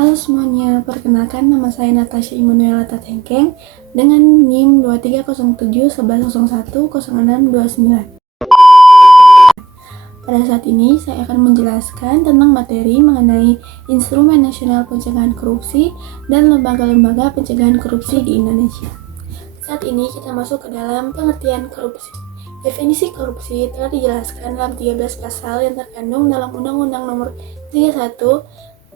Halo semuanya, perkenalkan nama saya Natasha Immanuela Tatengkeng dengan NIM 230711010629. Pada saat ini saya akan menjelaskan tentang materi mengenai Instrumen Nasional Pencegahan Korupsi dan lembaga-lembaga pencegahan korupsi di Indonesia. Saat ini kita masuk ke dalam pengertian korupsi. Definisi korupsi telah dijelaskan dalam 13 pasal yang terkandung dalam Undang-Undang Nomor 31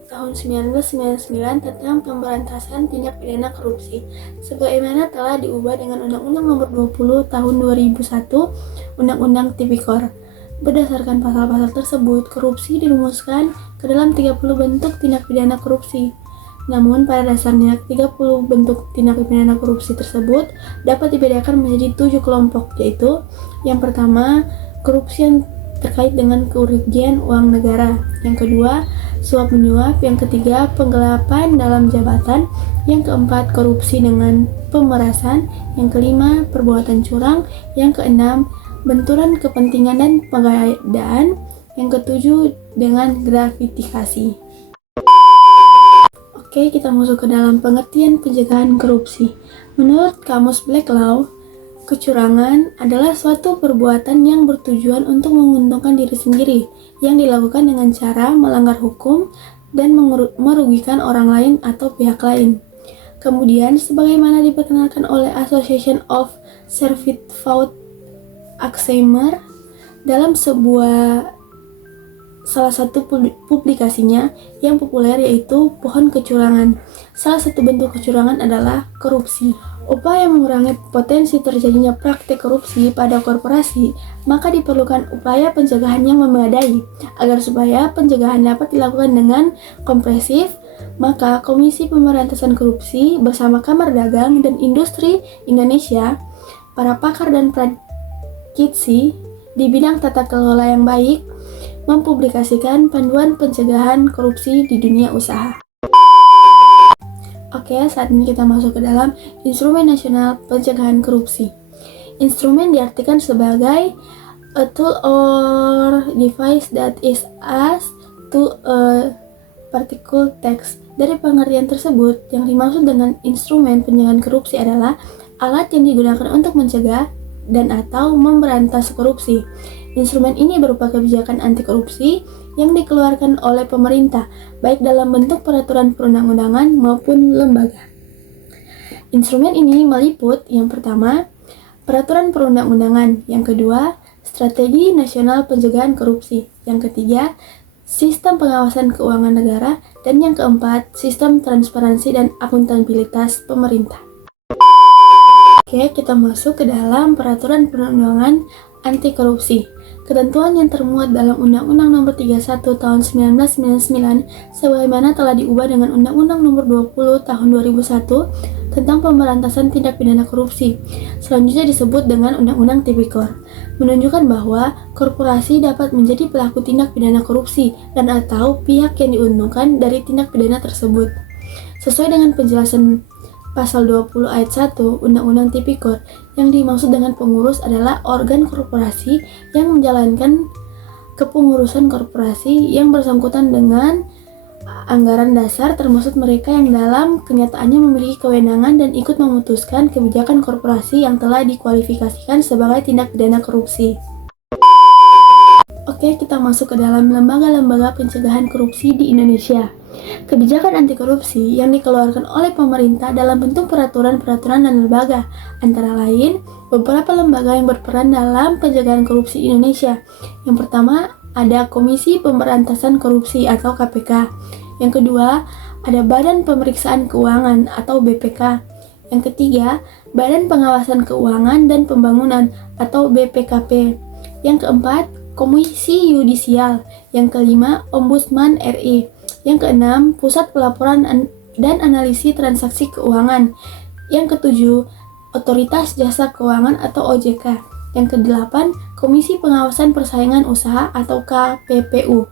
Tahun 1999 tentang pemberantasan tindak pidana korupsi, sebagaimana telah diubah dengan Undang-Undang Nomor 20 Tahun 2001 Undang-Undang Tipikor. Berdasarkan pasal-pasal tersebut, korupsi dirumuskan ke dalam 30 bentuk tindak pidana korupsi. Namun pada dasarnya 30 bentuk tindak pidana korupsi tersebut dapat dibedakan menjadi 7 kelompok, yaitu yang pertama, korupsi yang terkait dengan kerugian uang negara. Yang kedua, suap menyuap. Yang ketiga, penggelapan dalam jabatan. Yang keempat, korupsi dengan pemerasan. Yang kelima, perbuatan curang. Yang keenam, benturan kepentingan dan pengadaan. Yang ketujuh, dengan gratifikasi. Oke, kita masuk ke dalam pengertian pencegahan korupsi. Menurut Kamus Black Law, kecurangan adalah suatu perbuatan yang bertujuan untuk menguntungkan diri sendiri, yang dilakukan dengan cara melanggar hukum dan merugikan orang lain atau pihak lain. Kemudian, sebagaimana diperkenalkan oleh Association of Certified Examiners dalam salah satu publikasinya yang populer, yaitu Pohon Kecurangan. Salah satu bentuk kecurangan adalah korupsi. Upaya mengurangi potensi terjadinya praktik korupsi pada korporasi, maka diperlukan upaya pencegahan yang memadai. Agar supaya pencegahan dapat dilakukan dengan komprehensif, maka Komisi Pemberantasan Korupsi bersama Kamar Dagang dan Industri Indonesia, para pakar dan praktisi di bidang tata kelola yang baik, mempublikasikan panduan pencegahan korupsi di dunia usaha. Oke, saat ini kita masuk ke dalam Instrumen Nasional Pencegahan Korupsi. Instrumen diartikan sebagai a tool or device that is used to a particular task. Dari pengertian tersebut, yang dimaksud dengan instrumen pencegahan korupsi adalah alat yang digunakan untuk mencegah dan atau memberantas korupsi. Instrumen ini berupa kebijakan anti korupsi yang dikeluarkan oleh pemerintah, baik dalam bentuk peraturan perundang-undangan maupun lembaga. Instrumen ini meliput yang pertama, peraturan perundang-undangan, yang kedua, strategi nasional pencegahan korupsi, yang ketiga, sistem pengawasan keuangan negara, dan yang keempat, sistem transparansi dan akuntabilitas pemerintah. Oke, kita masuk ke dalam peraturan perundang-undangan anti korupsi. Ketentuan yang termuat dalam Undang-Undang Nomor 31 Tahun 1999 sebagaimana telah diubah dengan Undang-Undang Nomor 20 Tahun 2001 tentang pemberantasan tindak pidana korupsi. Selanjutnya disebut dengan Undang-Undang Tipikor, menunjukkan bahwa korporasi dapat menjadi pelaku tindak pidana korupsi dan atau pihak yang diuntungkan dari tindak pidana tersebut. Sesuai dengan penjelasan Pasal 20 ayat 1 Undang-Undang Tipikor, yang dimaksud dengan pengurus adalah organ korporasi yang menjalankan kepengurusan korporasi yang bersangkutan dengan anggaran dasar, termasuk mereka yang dalam kenyataannya memiliki kewenangan dan ikut memutuskan kebijakan korporasi yang telah dikualifikasikan sebagai tindak pidana korupsi. Oke, kita masuk ke dalam lembaga-lembaga pencegahan korupsi di Indonesia. Kebijakan anti korupsi yang dikeluarkan oleh pemerintah dalam bentuk peraturan-peraturan dan lembaga, antara lain beberapa lembaga yang berperan dalam pencegahan korupsi Indonesia. Yang pertama, ada Komisi Pemberantasan Korupsi atau KPK. Yang kedua, ada Badan Pemeriksaan Keuangan atau BPK. Yang ketiga, Badan Pengawasan Keuangan dan Pembangunan atau BPKP. Yang keempat, Komisi Yudisial. Yang kelima, Ombudsman RI. Yang keenam, Pusat Pelaporan dan Analisis Transaksi Keuangan. Yang ketujuh, Otoritas Jasa Keuangan atau OJK. Yang kedelapan, Komisi Pengawasan Persaingan Usaha atau KPPU.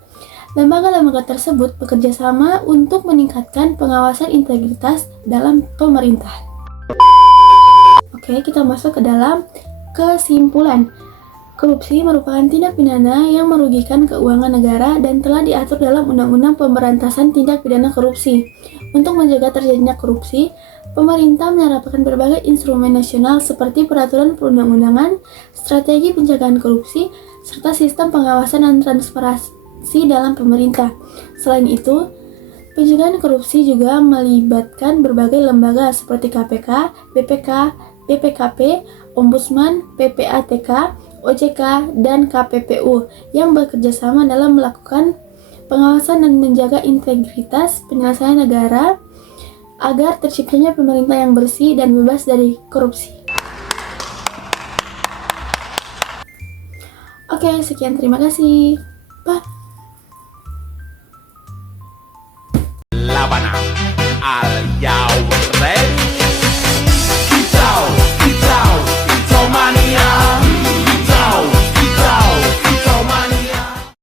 Lembaga-lembaga tersebut bekerja sama untuk meningkatkan pengawasan integritas dalam pemerintahan. Oke, kita masuk ke dalam kesimpulan. Korupsi merupakan tindak pidana yang merugikan keuangan negara dan telah diatur dalam Undang-Undang Pemberantasan Tindak Pidana Korupsi. Untuk menjaga terjadinya korupsi, pemerintah menerapkan berbagai instrumen nasional seperti peraturan perundang-undangan, strategi pencegahan korupsi, serta sistem pengawasan dan transparansi dalam pemerintah. Selain itu, pencegahan korupsi juga melibatkan berbagai lembaga seperti KPK, BPK, BPKP, Ombudsman, PPATK, OJK, dan KPPU yang bekerja sama dalam melakukan pengawasan dan menjaga integritas penyelesaian negara agar terciptanya pemerintah yang bersih dan bebas dari korupsi. Oke, sekian, terima kasih. Bye. Labanang al